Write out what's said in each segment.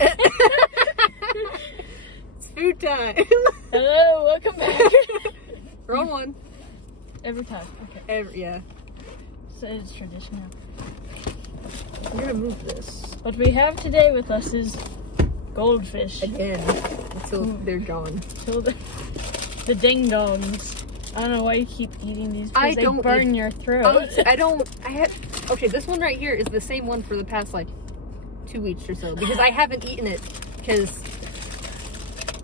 It's food time. Hello, welcome back. Wrong one. Every time. Okay. Yeah. So it's tradition now. I'm gonna move this. What we have today with us is goldfish. Again. Until they're gone. Till the ding-dongs. I don't know why you keep eating these because they burn your throat. Okay, this one right here is the same one for the past, like, 2 weeks or so. Because I haven't eaten it. Because,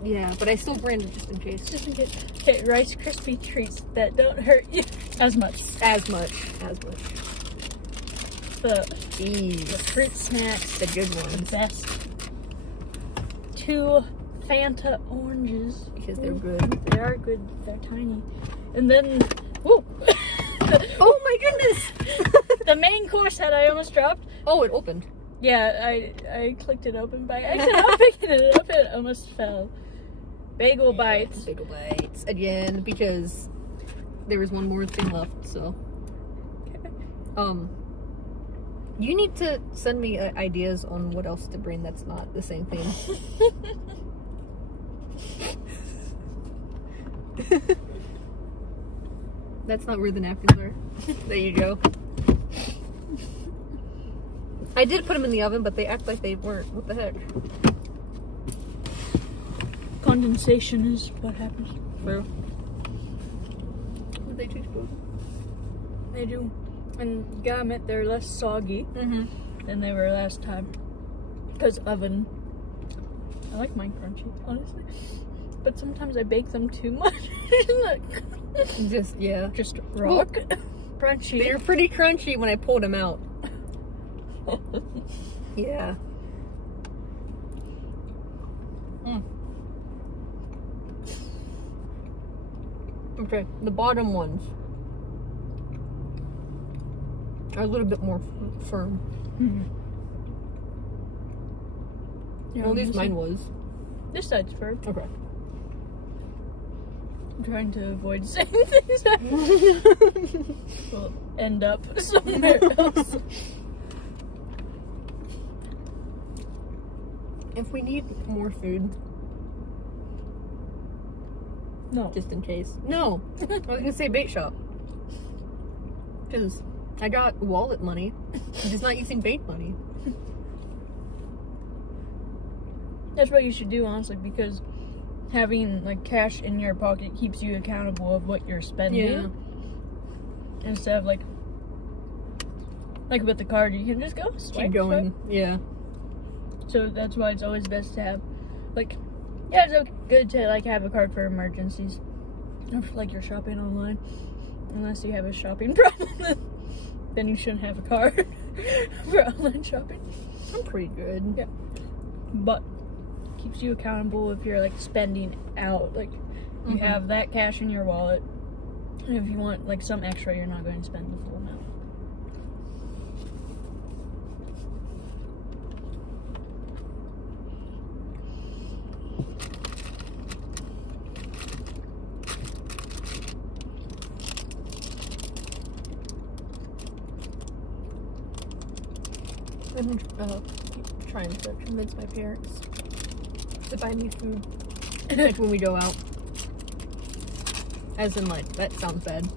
yeah, but I still brand it just in case. Just in case. Okay, Rice Krispie treats that don't hurt you as much. As much. The Jeez. fruit snacks. The good The ones. best. 2 Fanta oranges. Because they're good. They are good. They're tiny. And then, whoa! Oh my goodness! The main course that I almost dropped. Oh, it opened. Yeah, I clicked it open by accident. I'm picking it up. It almost fell. Bagel bites. Bagel bites. Again, because there was one more thing left, so. You need to send me ideas on what else to bring that's not the same thing. That's not where the napkins are. There you go. I did put them in the oven, but they act like they weren't. What the heck? Condensation is what happens. True. They taste good. They do. And you gotta admit, they're less soggy than they were last time. Because oven. I like mine crunchy, honestly. But sometimes I bake them too much. Just rock. Crunchy. They're pretty crunchy when I pulled them out. Yeah. Okay, the bottom ones are a little bit more firm. Yeah, well, at least mine was. This side's firm. Okay. I'm trying to avoid saying things that will end up somewhere else. If we need more food. No. Just in case. No! I was gonna say bait shop. Because I got wallet money. I'm just not using bait money. That's what you should do, honestly, because having like cash in your pocket keeps you accountable of what you're spending. Yeah. Instead of like with the card, you can just go swipe, Keep going. swipe. Yeah. So that's why it's always best to have, like, yeah, it's good to like have a card for emergencies, or for, like, you're shopping online. Unless you have a shopping problem, then you shouldn't have a card for online shopping. I'm pretty good. Yeah, but keeps you accountable if you're like spending out. Like, you have that cash in your wallet, and if you want like some extra, you're not going to spend the full amount. I've been trying to convince my parents to buy me food, like when we go out. As in, like, that sounds bad.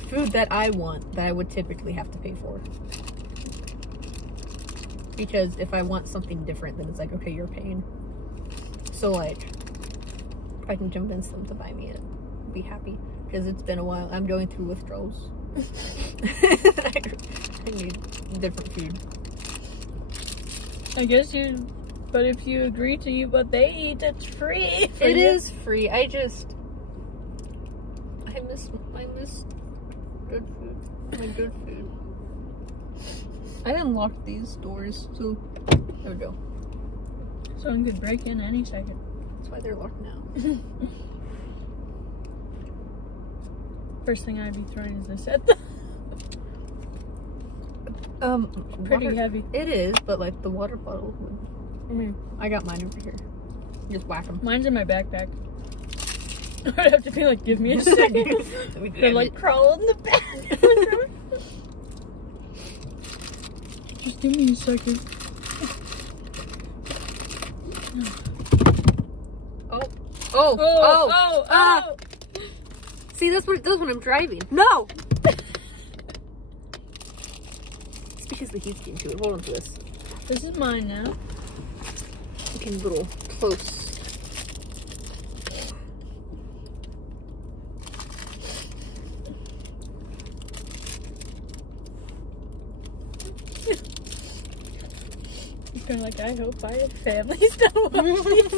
Food that I want, that I would typically have to pay for. Because if I want something different, then it's like, okay, you're paying. So, like, if I can convince them to buy me it, I'd be happy. Because it's been a while. I'm going through withdrawals. I need different food. I guess but if you agree to eat what they eat, it's free. It is free. I miss good food. My good food. I unlocked these doors, so there we go. Someone could break in any second. That's why they're locked now. First thing I'd be throwing is this at pretty heavy. It is, but like the water bottle would. I mean, I got mine over here. Just whack them. Mine's in my backpack. I'd have to be like, give me a second. They're like crawl in the back. Just give me a second. Oh. See, that's what it does when I'm driving. No! It's because the heat's getting to it. Hold on to this. This is mine now. Looking a little close. It's kind of like, I hope I have families that watch these.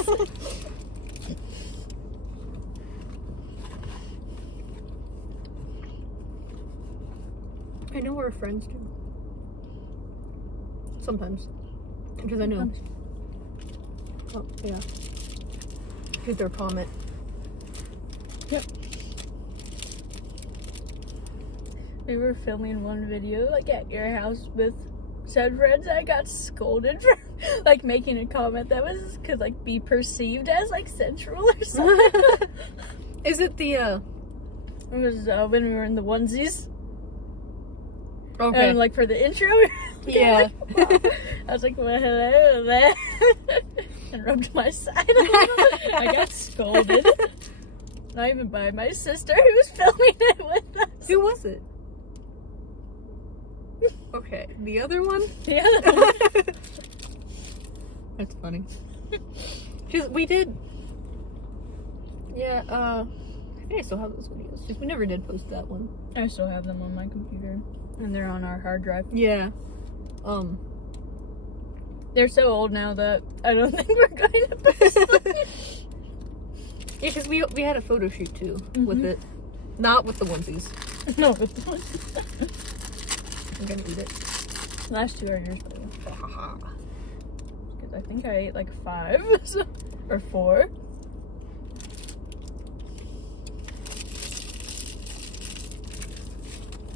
I know our friends do. Sometimes. Because I know. Oh, yeah. Here's their comment. Yep. We were filming one video, like, at your house with said friends. I got scolded for, like, making a comment that was, could, like, be perceived as, like, sensual or something. Is it the, It was, when we were in the onesies. Okay. And, like, for the intro, yeah. I was like, well, hello there. And rubbed my side a little. I got scolded. Not even by my sister who was filming it with us. Who was it? Okay, the other one? The other one. That's funny. Because we did... Yeah, I think I still have those videos. Just we never did post that one. I still have them on my computer. And they're on our hard drive. Yeah. They're so old now that I don't think we're going to post them. Yeah, because we had a photo shoot too with it. Not with the onesies. No, with the ones. I'm gonna eat it. Last two are yours, because I think I ate like 5 or 4.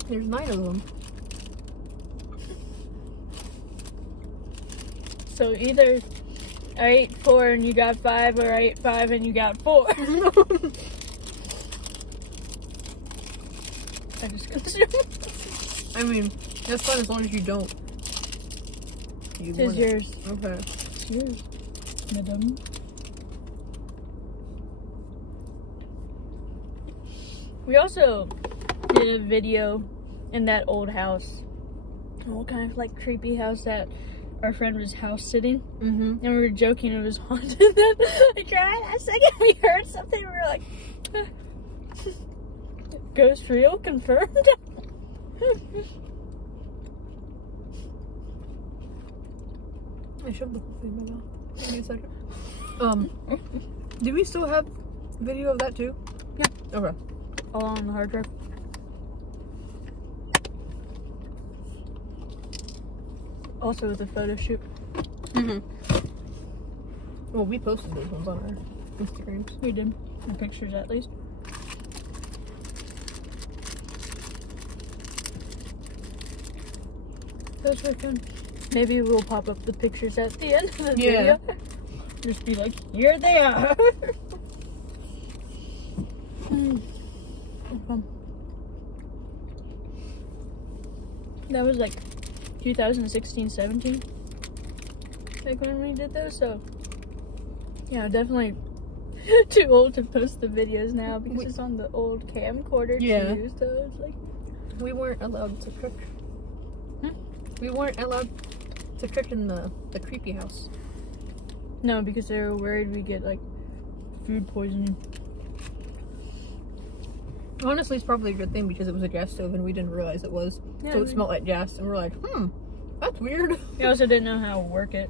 There's 9 of them. So either I ate 4 and you got 5, or I ate 5 and you got 4. I just consumed. I mean, that's fun as long as you don't. It's yours. Okay. It's yours, madam. We also did a video in that old house. Old kind of like creepy house that our friend was house sitting. And we were joking it was haunted. Like right a second we heard something, we were like, ghost real? Confirmed? I shoved the whole thing in my mouth. Give me a second. Do we still have video of that too? Yeah. Okay. All on the hard drive. Also with a photo shoot. Well, we posted those ones on our Instagrams. We did. The pictures at least. Those were fun. Maybe we'll pop up the pictures at the end of the video. Just be like, here they are. That was like 2016-17. Like when we did those, so yeah, definitely too old to post the videos now because it's on the old camcorder too. So it's like we weren't allowed to cook. We weren't allowed to cook in the creepy house. No, because they were worried we'd get like food poisoning. Honestly, it's probably a good thing because it was a gas stove and we didn't realize it was. Yeah, so it smelled like gas and we're like, that's weird. We also didn't know how to work it.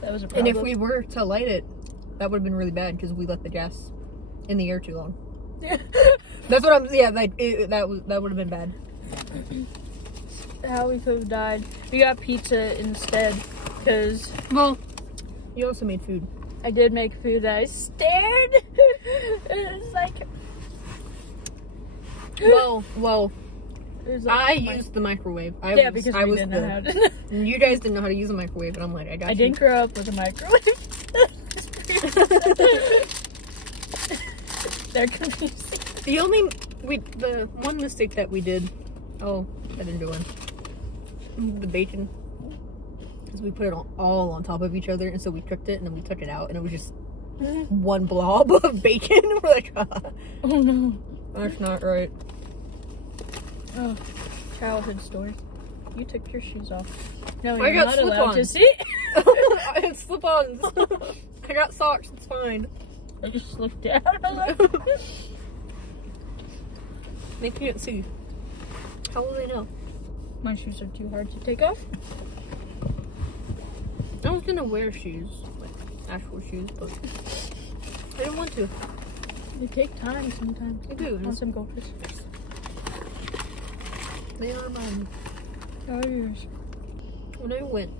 That was a problem. And if we were to light it, that would have been really bad because we let the gas in the air too long. Yeah. That's what I'm, that would have been bad. How we could have died. We got pizza instead because... Well, you also made food. I did make food. I stared. It was like... Well, I used the microwave. Because we didn't know how to. You guys didn't know how to use a microwave, and I'm like, I got you. I didn't grow up with a microwave. They're confusing. The one mistake that we did. Oh, I didn't do one. The bacon. because we put it all on top of each other, and so we cooked it and then we took it out and it was just one blob of bacon. We're like, oh no, that's not right. Oh, childhood story. You took your shoes off. No, I you're got not allowed to see. I had slip-ons. I got socks. It's fine. I just looked down. They can't see. How will they know? My shoes are too hard to take off. I was gonna wear shoes, like actual shoes, but I didn't want to. They take time sometimes. They do. On some goldfish. They are mine. Oh, yours. When I went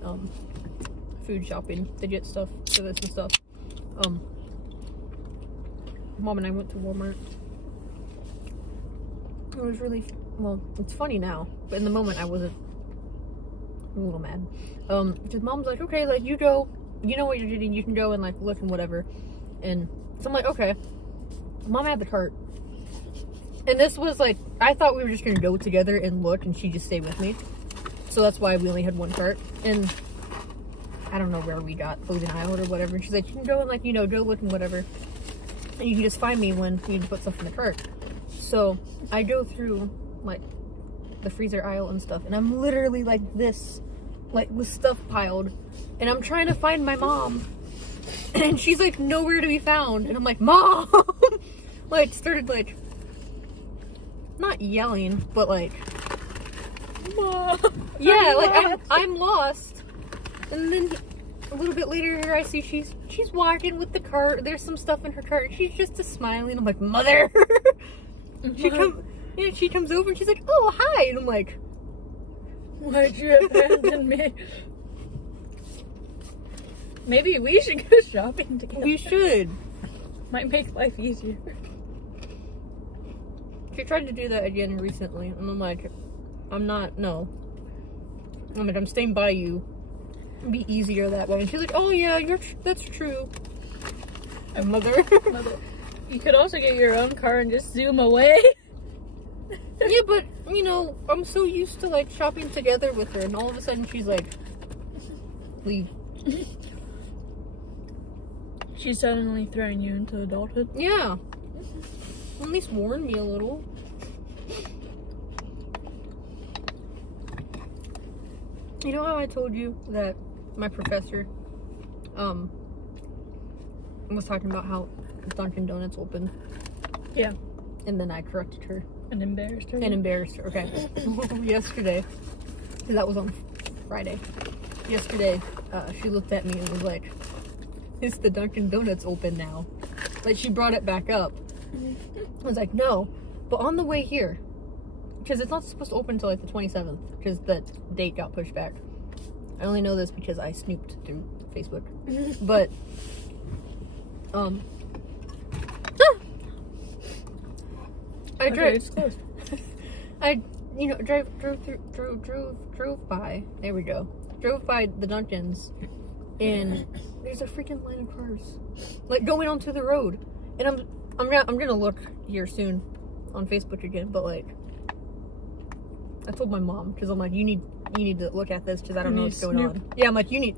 food shopping to get stuff for this and stuff, Mom and I went to Walmart. It was really, well, it's funny now, but in the moment I wasn't. I'm a little mad. Because Mom's like, okay, like you go, you know what you're getting, you can go and like look and whatever. And so I'm like, okay. Mom had the cart. And this was like, I thought we were just gonna go together and look and she'd just stay with me. So that's why we only had one cart. And I don't know where we got frozen aisle or whatever. And she's like, you can go and like, you know, go look and whatever. And you can just find me when you need to put stuff in the cart. So I go through like the freezer aisle and stuff, and I'm literally like this, like with stuff piled, and I'm trying to find my mom, and she's like nowhere to be found, and I'm like, Mom! Like started like, not yelling, but like, Mom! yeah, like I'm lost. And then a little bit later I see she's walking with the cart, there's some stuff in her cart, and she's just smiling. I'm like, Mother! She comes over and she's like, oh, hi. And I'm like, why'd you abandon me? Maybe we should go shopping together. We should. Might make life easier. She tried to do that again recently. And I'm like, no. I'm like, I'm staying by you. It'd be easier that way. And she's like, oh yeah, that's true. And Mother. You could also get your own car and just zoom away. Yeah, but, you know, I'm so used to, like, shopping together with her, and all of a sudden she's like, leave. She's suddenly throwing you into adulthood. Yeah. At least warn me a little. You know how I told you that my professor, was talking about how Dunkin' Donuts opened? Yeah. And then I corrected her. And embarrassed her. Okay. Yesterday, that was on Friday. Yesterday, she looked at me and was like, is the Dunkin' Donuts open now? Like, she brought it back up. I was like, no. But on the way here, because it's not supposed to open until like the 27th, because the date got pushed back. I only know this because I snooped through Facebook. But, I drove. It's closed. I, you know, drove by. There we go. Drove by the Dunkins, and there's a freaking line of cars, like going onto the road. And I'm gonna look here soon on Facebook again. But like, I told my mom because I'm like, you need to look at this because I don't know what's going on. Yeah, I'm like, you need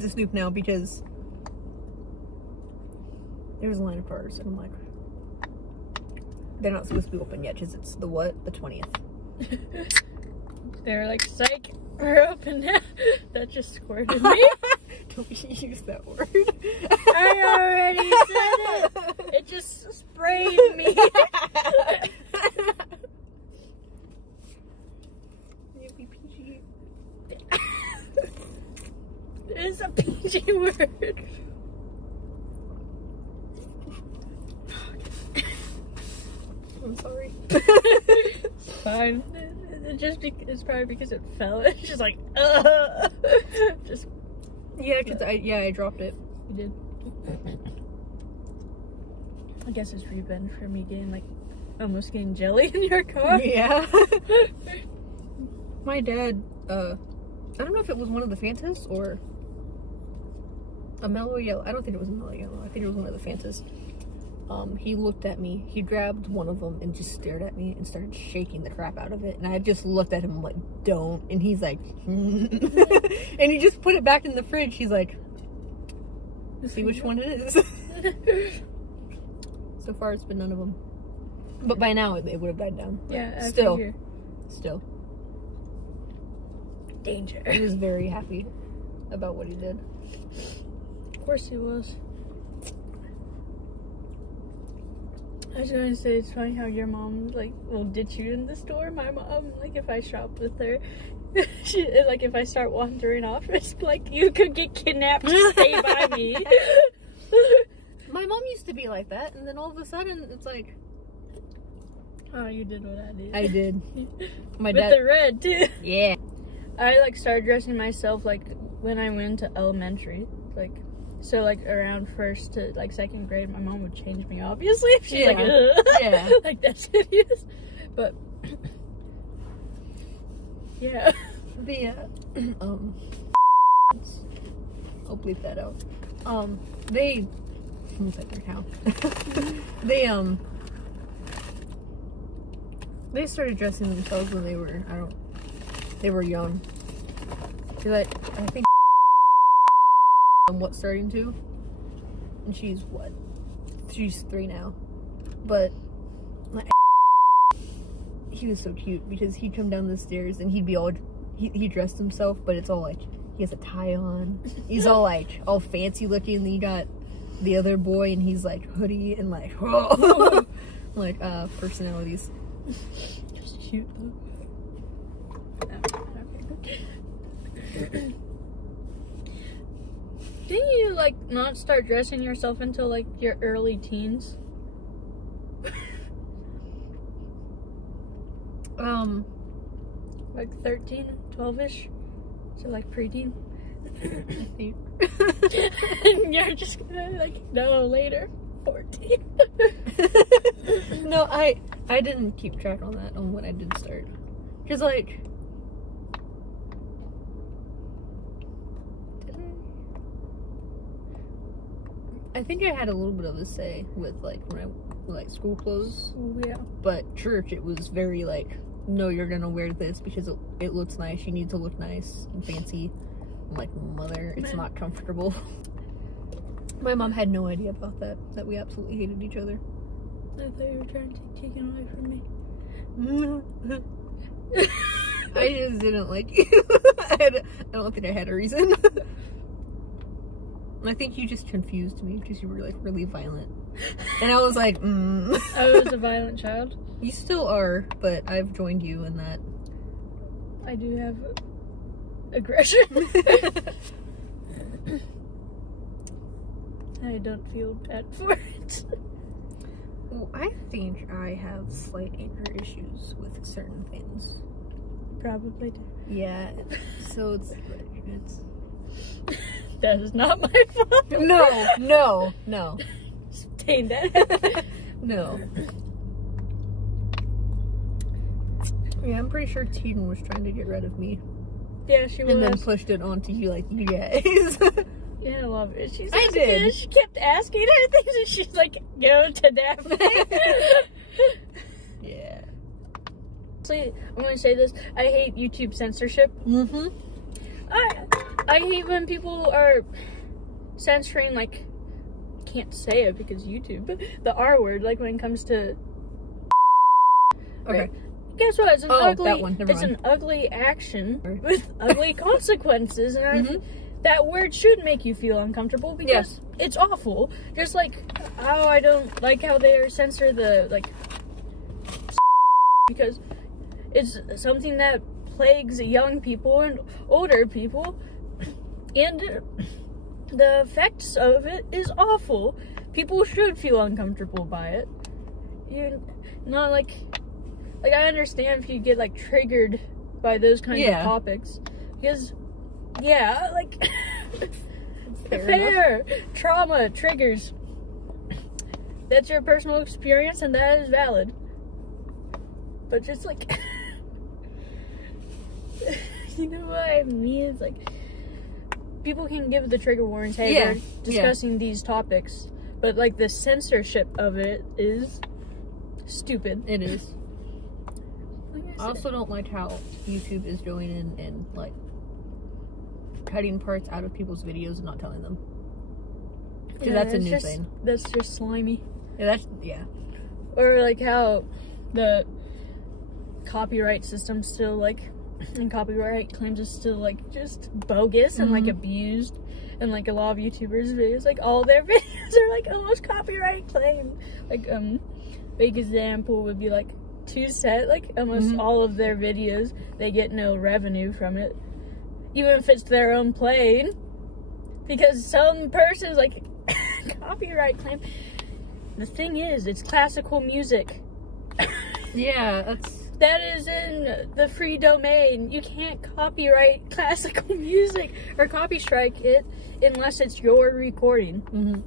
to snoop now because there's a line of cars, and I'm like, they're not supposed to be open yet because it's the what? The 20th. They're like, psych, we're open now. That just squirted me. Don't use that word. I already said it. It just sprayed me. Maybe PG. It is a PG word. I'm sorry. It's fine. It's probably because it fell. It's just like, just. Yeah, because I dropped it. You did. I guess it's revenge for me getting like almost getting jelly in your car. Yeah. My dad, I don't know if it was one of the Fantas or a mellow yellow. I don't think it was a mellow yellow. I think it was one of the Fantas. he looked at me, he grabbed one of them and just stared at me and started shaking the crap out of it, and I just looked at him like, don't, and he's like, and he just put it back in the fridge. He's like, see which one it is. So far it's been none of them, but by now it would have died down. Yeah, still danger. He was very happy about what he did. Of course he was. I was going to say, it's funny how your mom, like, will ditch you in the store. My mom, like, if I shop with her, she, like, if I start wandering off, it's like, you could get kidnapped, stay by me. My mom used to be like that, and then all of a sudden, it's like... Oh, you did what I did. I did. My With dad... the red, too. Yeah. I, like, started dressing myself, like, when I went to elementary, like... So, like, around 1st to, like, 2nd grade, my mom would change me, obviously. She's like, ugh. Yeah. Like, that's hideous. But, yeah. The, I'll bleep that out. They, almost like their cow. They started dressing themselves when they were, they were young. I think what, starting to, and she's what, she's 3 now, but like, he was so cute because he'd come down the stairs and he'd be all, he dressed himself, but it's all like, he has a tie on, he's all like, all fancy looking, and then you got the other boy and he's like hoodie and like, whoa. Like, personalities. Just cute though. Didn't you, like, not start dressing yourself until, like, your early teens? Like 13, 12-ish? So, like, preteen? And you're just gonna, like, no, later. 14. No, I didn't keep track on that, on when I did start. Because, like... I think I had a little bit of a say with, like, when I, like, school clothes. Oh, yeah. But church, it was very, like, no, you're gonna wear this because it looks nice. You need to look nice and fancy. I'm like, mother, it's not comfortable. My mom had no idea about that we absolutely hated each other. I thought you were trying to take it away from me. I just didn't like you. I don't think I had a reason. I think you just confused me because you were, like, really violent. And I was like, I was a violent child. You still are, but I've joined you in that. I do have aggression. I don't feel bad for it. Well, I think I have slight anger issues with certain things. Probably do. Yeah, so it's That is not my fault. No. Stay that. No. Yeah, I'm pretty sure Tegan was trying to get rid of me. Yeah, she was. And then pushed it onto you, like, you guys. Yeah, I love it. She's I did. She kept asking her things, and she's like, go to Daphne. Yeah. So, I'm going to say this. I hate YouTube censorship. Mm-hmm. I hate when people are censoring, like, can't say it because YouTube, but the R word, like, when it comes to... Okay. Right? Guess what? It's an ugly. That one. Never mind. An ugly action with ugly consequences, and that word should make you feel uncomfortable because it's awful. Just like how I don't like how they censor the because it's something that plagues young people and older people, and the effects of it is awful. People should feel uncomfortable by it. You're not like I understand if you get, like, triggered by those kinds of topics. Because, yeah, like, fair. Trauma triggers. That's your personal experience, and that is valid. But just, like, you know what I mean? It's like, people can give the trigger warnings, hey, we're discussing these topics. but like the censorship of it is stupid. It is. Like I also don't like how YouTube is going in and like cutting parts out of people's videos and not telling them. Because that's a new thing. That's just slimy. Yeah. Or like how the copyright system still like, and copyright claims is still like just bogus and like abused, and like a lot of YouTubers videos, like all their videos are like almost copyright claimed. Like big example would be like 2 Set, like almost all of their videos they get no revenue from it, even if it's their own plane, because some person's like copyright claim. The thing is, it's classical music. Yeah, that is in the free domain. You can't copyright classical music or copy strike it unless it's your recording.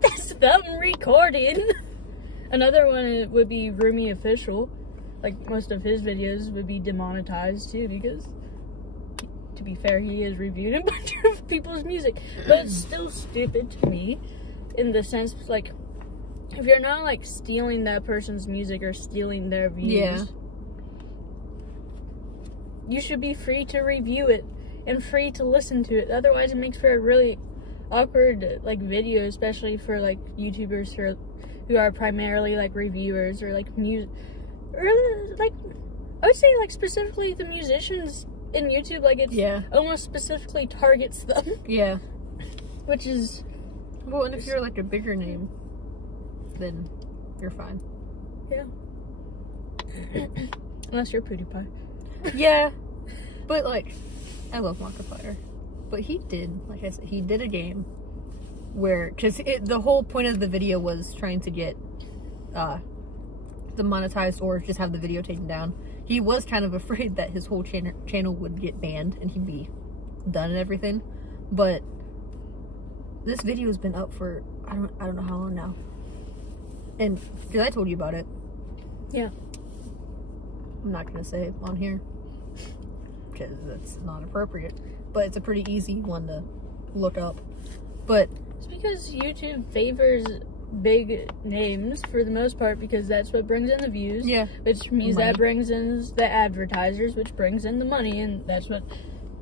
That's them recording. Another one would be Roomy Official. Like, most of his videos would be demonetized too, because, to be fair, he has reviewed a bunch of people's music. But it's still stupid to me, in the sense, like, if you're not, like, stealing that person's music or stealing their views, you should be free to review it and free to listen to it. Otherwise, it makes for a really awkward, like, video, especially for, like, YouTubers who are primarily, like, reviewers or, like, music, or, like, I would say, like, specifically the musicians in YouTube, like, it's almost specifically targets them. Yeah. Which is... Well, and if you're, like, a bigger name, then you're fine. Yeah. Unless you're PewDiePie. Yeah. But, like, I love Markiplier. But he did, like I said, he did a game where, because the whole point of the video was trying to get demonetized or just have the video taken down. He was kind of afraid that his whole channel would get banned and he'd be done and everything. But this video has been up for, I don't know how long now. And, because I told you about it. Yeah. I'm not going to say it on here, because that's not appropriate. But it's a pretty easy one to look up. But it's because YouTube favors big names for the most part, because that's what brings in the views. Yeah. Which means that brings in the advertisers, which brings in the money, and that's what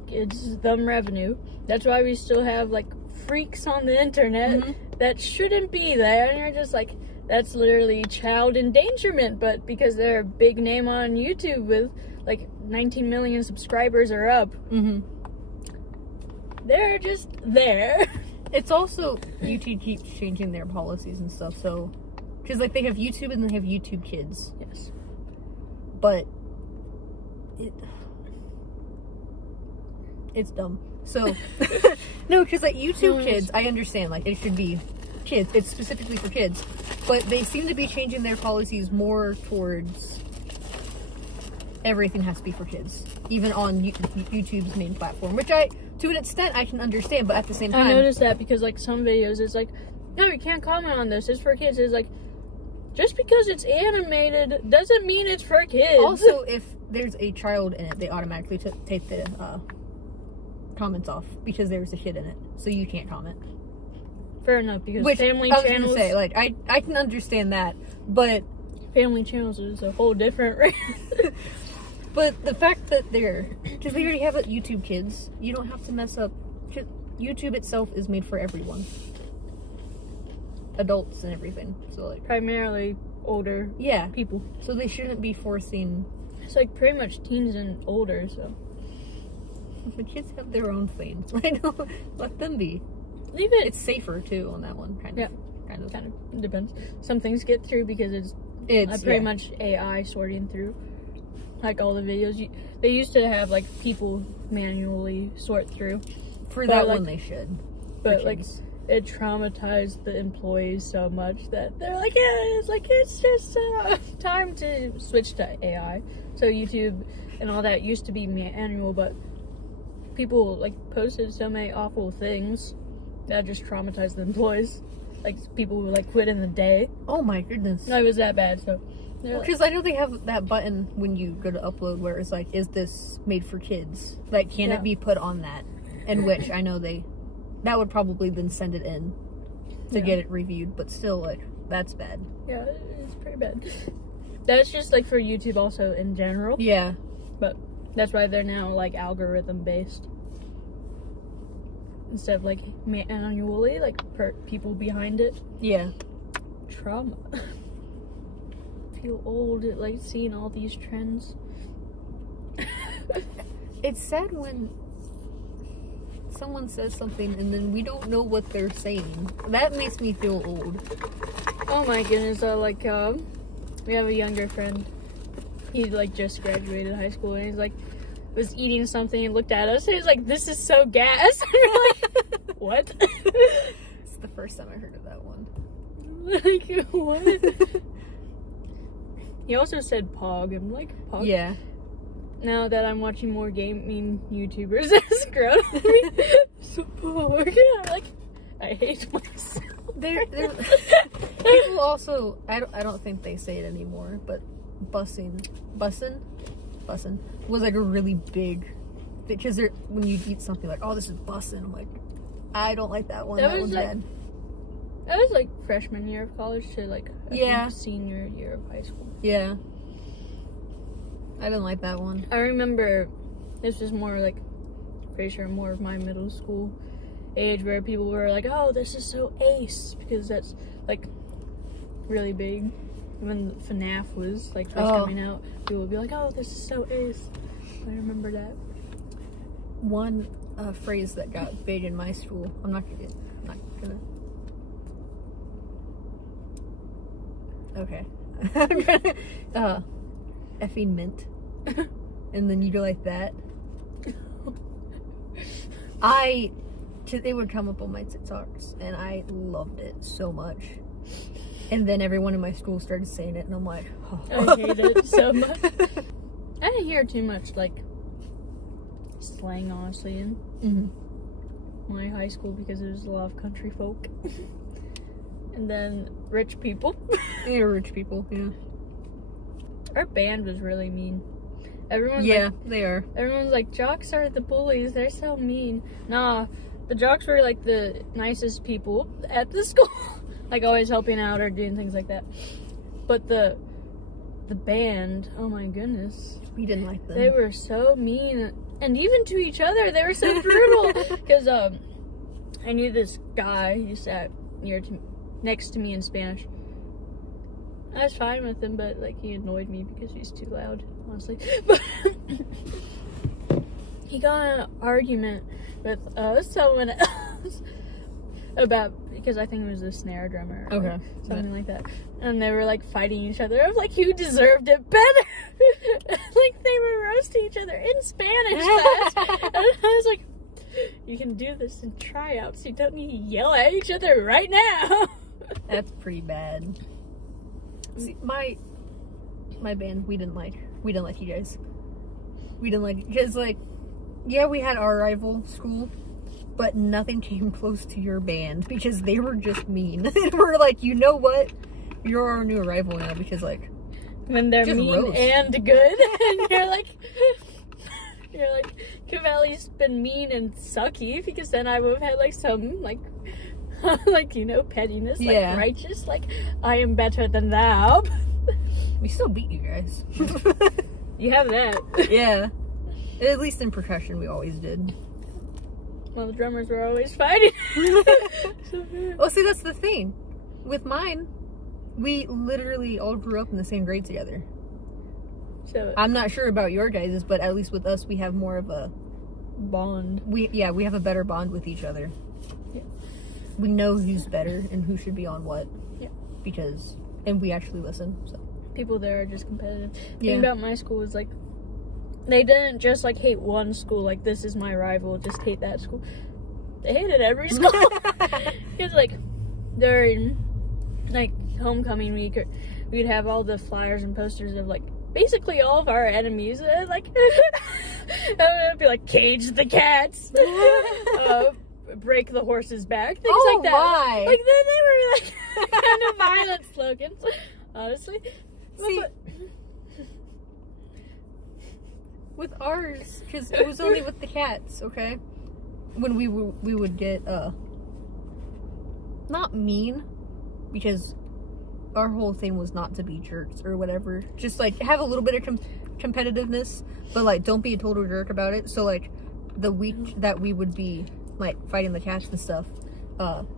gives them revenue. That's why we still have, like, freaks on the internet that shouldn't be there, and you're just like, that's literally child endangerment. But because they're a big name on YouTube with like 19 million subscribers or up, they're just there. It's also, YouTube keeps changing their policies and stuff, so, because like they have YouTube and they have YouTube Kids. Yes. But it's dumb. So no, because like YouTube Kids, I understand, like, it should be kids, it's specifically for kids, but they seem to be changing their policies more towards everything has to be for kids, even on YouTube's main platform, which to an extent I can understand, but at the same time, I noticed that because like some videos it's like, no, you can't comment on this, it's for kids. It's like, just because it's animated doesn't mean it's for kids. Also, if there's a child in it, they automatically take the comments off because there's a kid in it, so you can't comment. Fair enough, because family I was channels... gonna say, like, I can understand that, but... Family channels is a whole different... But the fact that because they already have YouTube Kids, you don't have to mess up... YouTube itself is made for everyone. Adults and everything, so, like... Primarily older people. So they shouldn't be forcing... It's, like, pretty much teens and older, so... The kids have their own things. I know, let them be. Leave it. It's safer too on that one, kind of. Kind of depends. Some things get through because it's pretty much AI sorting through, like, all the videos. They used to have like people manually sort through. For that one, they should. But like, it traumatized the employees so much that they're like, it's just time to switch to AI. So YouTube and all that used to be manual, but people like posted so many awful things that just traumatized the employees. Like, people who, like, quit in the day. Oh my goodness. No, it was that bad, so... Because I know they have that button when you go to upload where it's like, is this made for kids? Like, can it be put on that? And which, I know that would probably then send it in to get it reviewed, but still, like, that's bad. Yeah, it's pretty bad. That's just, like, for YouTube also in general. Yeah. But that's why they're now, like, algorithm-based. Instead of, like, manually, like, people behind it. Yeah. Trauma. Feel old at, like, seeing all these trends. It's sad when someone says something and then we don't know what they're saying. That makes me feel old. Oh my goodness, we have a younger friend. He, like, just graduated high school, and he's, like, was eating something and looked at us, and he's like, "This is so gas." And we're like, what? It's the first time I heard of that one. Like, what? He also said Pog. I'm like, Pog? Yeah. Now that I'm watching more gaming YouTubers as grown up, so Pog. I'm like, I hate myself. They're people also, I don't think they say it anymore, but bussin was like a really big, because when you eat something like, oh, this is bussin', I'm like, I don't like that one. That one's like, bad. That was like freshman year of college to like I think senior year of high school. Yeah. I didn't like that one. I remember this was more like, pretty sure more of my middle school age, where people were like, oh, this is so ace, because that's like really big. When FNAF was like first coming out, people would be like, oh, this is so ace. I remember that. One phrase that got big in my school, I'm not gonna okay. Effing mint. And then you go like that. It would come up on my TikToks, and I loved it so much. And then everyone in my school started saying it, and I'm like, oh. I hate it so much. I didn't hear too much, like, slang, honestly, in my high school, because there was a lot of country folk. And then rich people. Yeah, rich people, yeah. Our band was really mean. Everyone's they are. Everyone's like, jocks are the bullies, they're so mean. Nah, the jocks were, like, the nicest people at the school. Like, always helping out or doing things like that. But the band, oh my goodness. We didn't like them. They were so mean. And even to each other, they were so brutal. Because I knew this guy who sat next to me in Spanish. I was fine with him, but, like, he annoyed me because he's too loud, honestly. But he got in an argument with someone else about, because I think it was the snare drummer or something like that, and they were like fighting each other of like who deserved it better. Like they were roasting each other in Spanish class. And I was like, you can do this in tryouts, you don't need to yell at each other right now. That's pretty bad. See, my band, we didn't like you guys. We didn't like, because like, yeah, we had our rival school, but nothing came close to your band because they were just mean. We're like, you know what? You're our new rival now, because like, when they're mean roast. And good, and you're like, Cavalli's been mean and sucky, because then I would have had like some like, like, you know, pettiness, like righteous, like I am better than thou. We still beat you guys. You have that. Yeah. At least in percussion, we always did. Well, the drummers were always fighting. Oh, see, that's the thing. With mine, we literally all grew up in the same grade together. So I'm not sure about your guys's, but at least with us, we have more of a bond. We have a better bond with each other. Yeah. We know who's better and who should be on what. Yeah. And we actually listen, so. People there are just competitive. The thing about my school is like, they didn't just like hate one school, like this is my rival, just hate that school. They hated every school. Because like, during like homecoming week, we'd have all the flyers and posters of like basically all of our enemies. Like, it'd be like cage the cats, break the horse's back, things like that. My. Like they were like kind of violent slogans, honestly. See, with ours, because it was only with the cats, okay? When we would get not mean, because our whole thing was not to be jerks or whatever. Just, like, have a little bit of competitiveness, but, like, don't be a total jerk about it. So, like, the week that we would be, like, fighting the cats and stuff,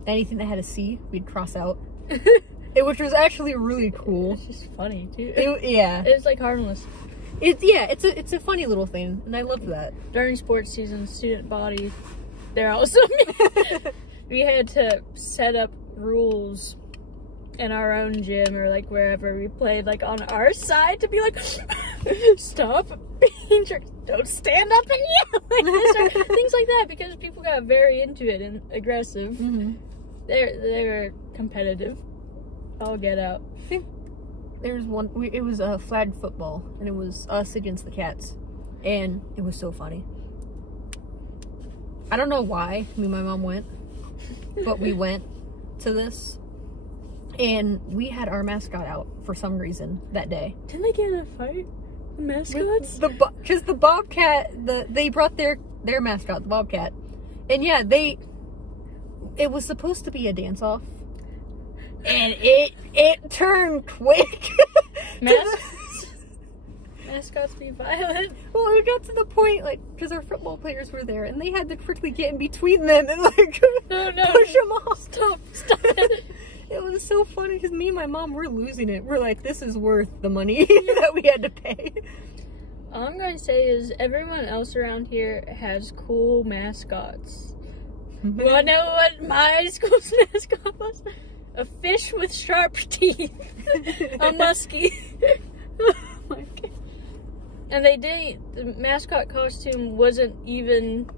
anything that had a C, we'd cross out. Which was actually really cool. It's just funny, too. Yeah. It's, like, harmless. It's a funny little thing, and I love that. During sports season, student body, they're also we had to set up rules in our own gym or like wherever we played, like on our side, to be like, stop being jerks, don't stand up and yell like this, or things like that, because people got very into it and aggressive. Mm-hmm. They're competitive. I'll get out. I think there's one. It was a flag football, and it was us against the cats, and it was so funny. I don't know why me and my mom went, but we went to this, and we had our mascot out for some reason that day. Didn't they get in a fight? The mascots? Because the bobcat, they brought their mascot, the bobcat, and yeah, it was supposed to be a dance off, and it turned quick. Mascots be violent. Well, it got to the point, like, because our football players were there, and they had to quickly get in between them and, like, no, push them off. Stop it. It was so funny, because me and my mom were losing it. We're like, this is worth the money that we had to pay. All I'm going to say is everyone else around here has cool mascots. You want to know what my school's mascot was? A fish with sharp teeth. A muskie. Oh my God. And the mascot costume wasn't even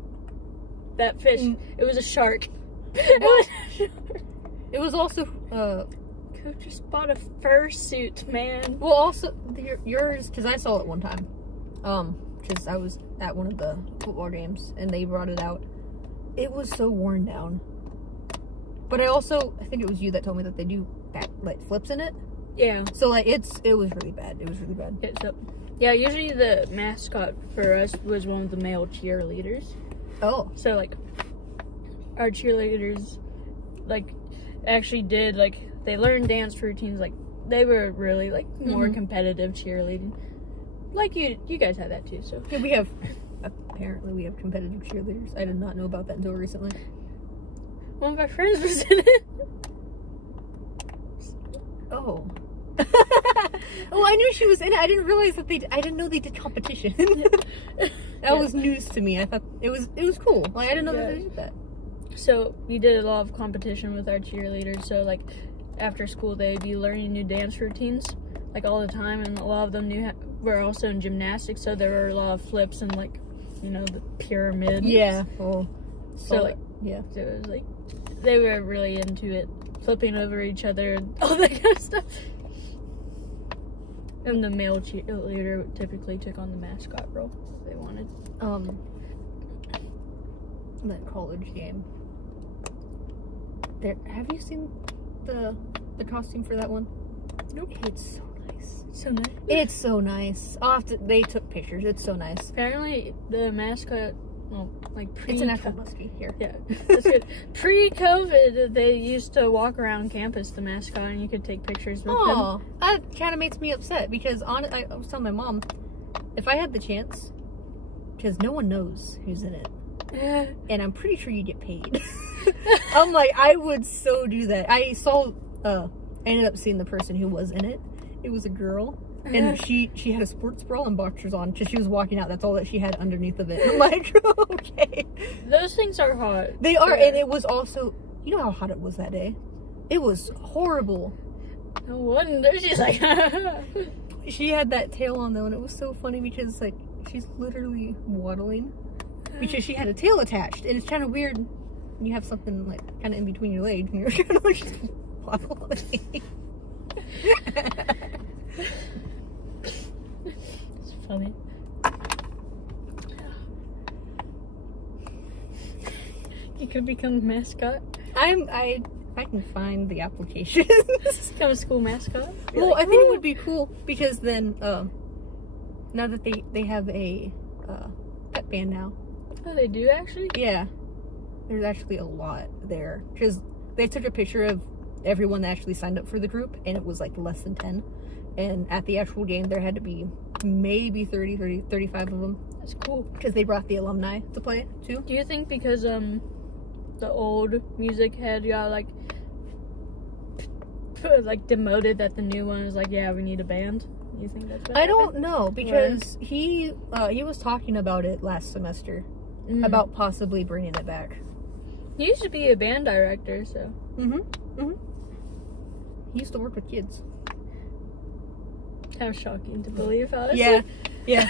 that fish. It was a shark. It was also, Coach just bought a fursuit, man. well, also, yours, because I saw it one time, because I was at one of the football games, and they brought it out. It was so worn down. But I think it was you that told me that they do back, like, flips in it. Yeah. So, like, it was really bad. It was really bad. Yeah, usually the mascot for us was one of the male cheerleaders. Oh. So, like, our cheerleaders, like, actually did, like, they learned dance routines. Like, they were really, like, more competitive cheerleading. Like, you guys had that, too, so. Yeah, apparently we have competitive cheerleaders. I did not know about that until recently. One of my friends was in it. Oh. Oh, I knew she was in it. I didn't realize that I didn't know they did competition. That was news to me. I thought it was cool. Like, I didn't know that they did that. So we did a lot of competition with our cheerleaders. So, like, after school they'd be learning new dance routines, like, all the time, and a lot of them were also in gymnastics. So there were a lot of flips and, like, you know, the pyramid. Yeah. Oh. So, like, yeah. So it was like they were really into it, flipping over each other and all that kind of stuff. And the male cheerleader typically took on the mascot role if they wanted. That college game. Have you seen the costume for that one? Nope. It's so nice. So nice. It's so nice. They took pictures. It's so nice. Apparently, the mascot, well, like It's an actual muskie here. Yeah, that's good. Pre-COVID, they used to walk around campus, the mascot, and you could take pictures with them. Oh, that kind of makes me upset because I was telling my mom, if I had the chance, because no one knows who's in it, and I'm pretty sure you get paid. I'm like, I would so do that. I ended up seeing the person who was in it. It was a girl. And she had a sports bra and boxers on because she was walking out. That's all that she had underneath of it. I'm like, okay. Those things are hot. They are, and it was also, you know how hot it was that day? It was horrible. No wonder. She's like, she had that tail on though, and it was so funny because, like, she's literally waddling because she had a tail attached, and it's kind of weird. You have something, like, kind of in between your legs, and you're kind of like waddling. It's funny. You could become a mascot. I can find the application. Become a school mascot. Well, like, I think it would be cool because then, now that they have a pet band now. Oh, they do actually? Yeah, there's actually a lot there because they took a picture of everyone that actually signed up for the group, and it was like less than 10. And at the actual game, there had to be maybe 35 of them. That's cool. Because they brought the alumni to play too. Do you think because the old music had got like demoted, that the new one is like, yeah, we need a band? You think that's what I happened? don't know, because he was talking about it last semester, about possibly bringing it back. He used to be a band director, so. He used to work with kids. How shocking to believe, honestly. Yeah.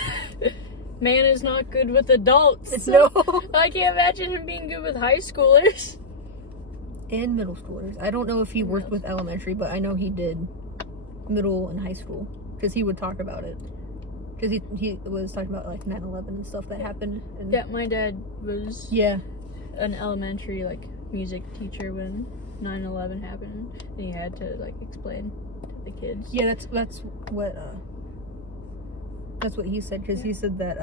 Man is not good with adults. No. I can't imagine him being good with high schoolers. And middle schoolers. I don't know if he worked with elementary, but I know he did middle and high school, because he would talk about it. Because he was talking about like 9/11 and stuff that happened. And Yeah, my dad was an elementary like music teacher when 9/11 happened, and he had to like explain to the kids. Yeah, that's what he said, because he said that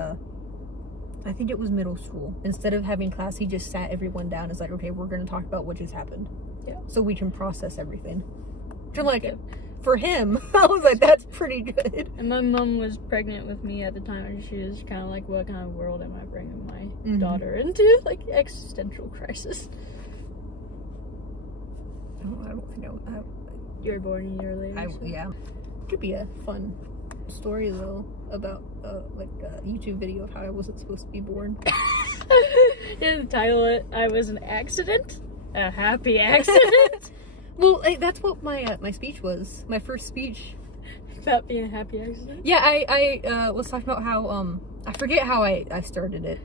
I think it was middle school. Instead of having class, he just sat everyone down and was like, okay, we're going to talk about what just happened. Yeah. So we can process everything. So like, for him, I was like, that's pretty good. And my mom was pregnant with me at the time, and she was kind of like, what kind of world am I bringing my daughter into? Like, existential crisis. I don't think You were born a year later. Yeah. Could be a fun story, though, about like a YouTube video of how I wasn't supposed to be born. Didn't title it, I was an accident? A happy accident? Well, that's what my speech was. My first speech. About being a happy accident? Yeah, I was talking about how, I forget how I started it,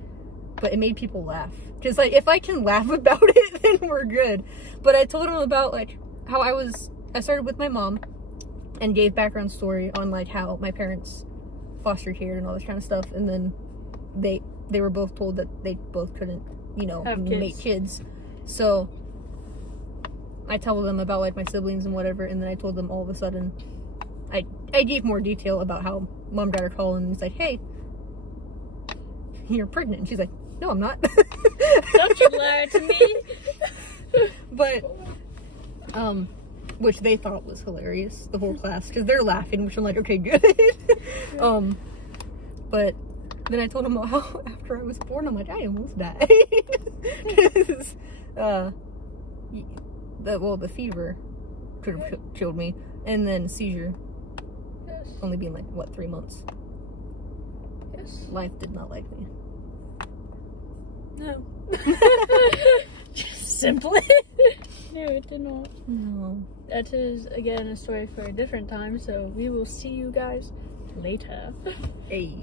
but it made people laugh. Because, like, if I can laugh about it, then we're good. But I told them about, like, how I started with my mom and gave background story on, like, how my parents foster cared and all this kind of stuff. And then they were both told that they both couldn't, you know, make kids. So I told them about, like, my siblings and whatever, and then I told them all of a sudden, I gave more detail about how mom got her call and was like, hey, you're pregnant. And she's like, no, I'm not. Don't you lie to me. But, which they thought was hilarious, the whole class, because they're laughing, which I'm like, okay, good. But then I told them how after I was born, I'm like, I almost died. Because, the fever could have killed me, and then seizure, only being like, what, 3 months? Yes. Life did not like me. No. Just simply. No, it did not. No. That is, again, a story for a different time, so we will see you guys later. Hey.